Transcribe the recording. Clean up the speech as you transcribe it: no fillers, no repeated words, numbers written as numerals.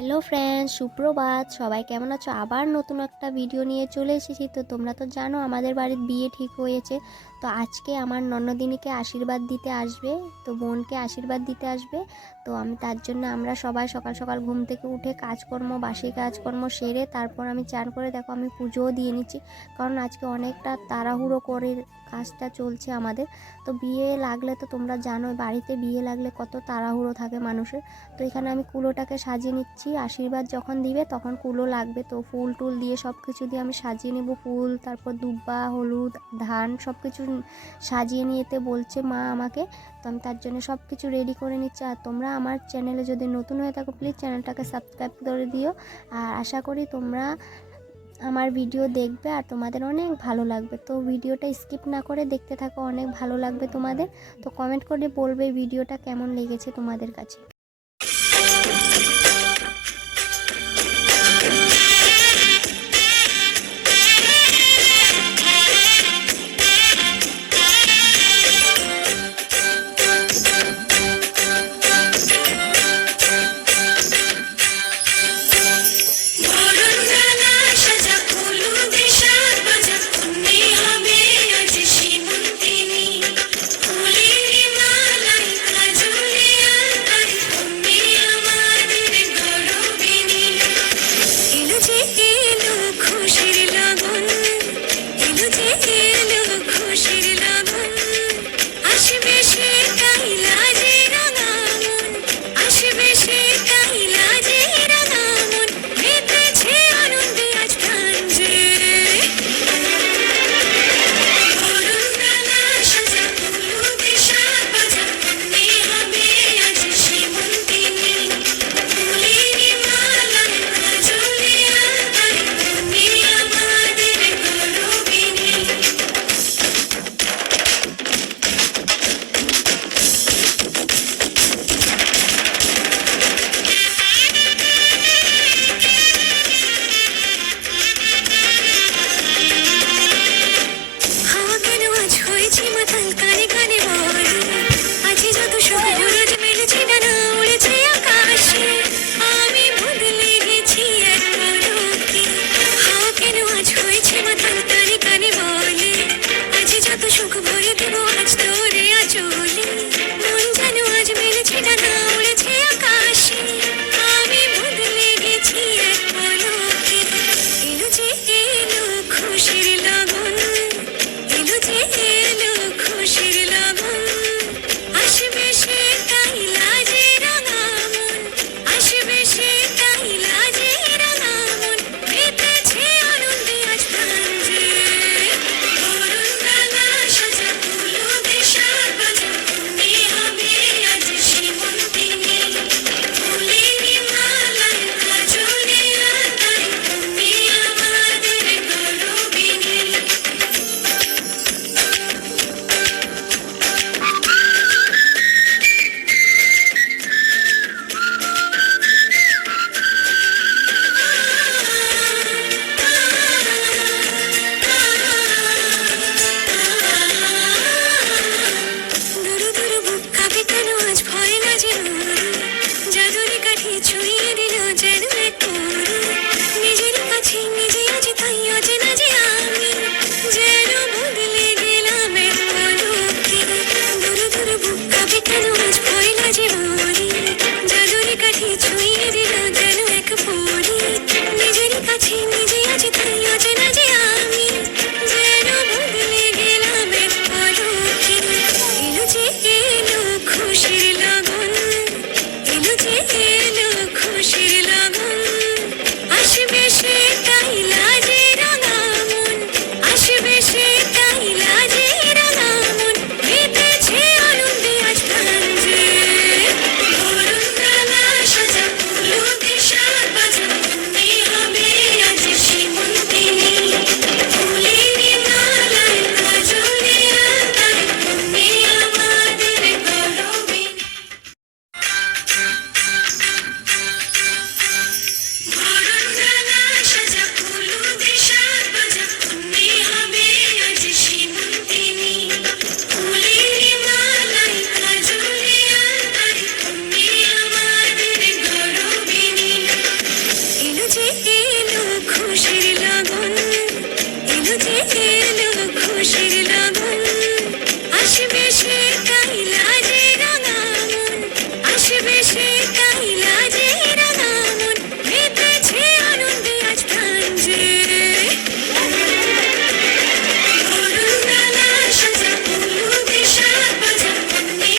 Hello friends, সুপ্রভাত। সবাই কেমন আছো? আবার নতুন একটা ভিডিও নিয়ে চলে এসেছি। তো তোমরা তো জানো আমাদের বাড়ির বিয়ে ঠিক হয়েছে। তো আজকে আমার ননদিনীকে আশীর্বাদ দিতে আসবে, তো বোনকে আশীর্বাদ দিতে আসবে। তো আমি তার জন্য আমরা সবাই সকাল সকাল ঘুম থেকে উঠে কাজকর্ম, বাসি কাজকর্ম সেরে তারপর আমি চান করে দেখো আমি পুজোও দিয়ে নিচ্ছি, কারণ আজকে অনেকটা তাড়াহুড়ো করে কাজটা চলছে আমাদের। তো বিয়ে লাগলে তো তোমরা জানো, বাড়িতে বিয়ে লাগলে কত তাড়াহুড়ো থাকে মানুষের। তো এখানে আমি কুলোটাকে সাজিয়ে নিচ্ছি। আশীর্বাদ যখন দিবে তখন কুলো লাগবে, তো ফুল টুল দিয়ে সব কিছু দিয়ে আমি সাজিয়ে নেব। ফুল, তারপর দুব্বা, হলুদ, ধান সব কিছু সাজিয়ে নিতে বলছে মা আমাকে। তো আমি তার জন্য সব কিছু রেডি করে নিচ্ছি। আর তোমরা আমার চ্যানেলে যদি নতুন হয়ে থাকো প্লিজ চ্যানেলটাকে সাবস্ক্রাইব করে দিও। আর আশা করি তোমরা আমার ভিডিও দেখবে আর তোমাদের অনেক ভালো লাগবে। তো ভিডিওটা স্কিপ না করে দেখতে থাকো, অনেক ভালো লাগবে তোমাদের। তো কমেন্ট করে বলবে ভিডিওটা কেমন লেগেছে তোমাদের কাছে। খুশির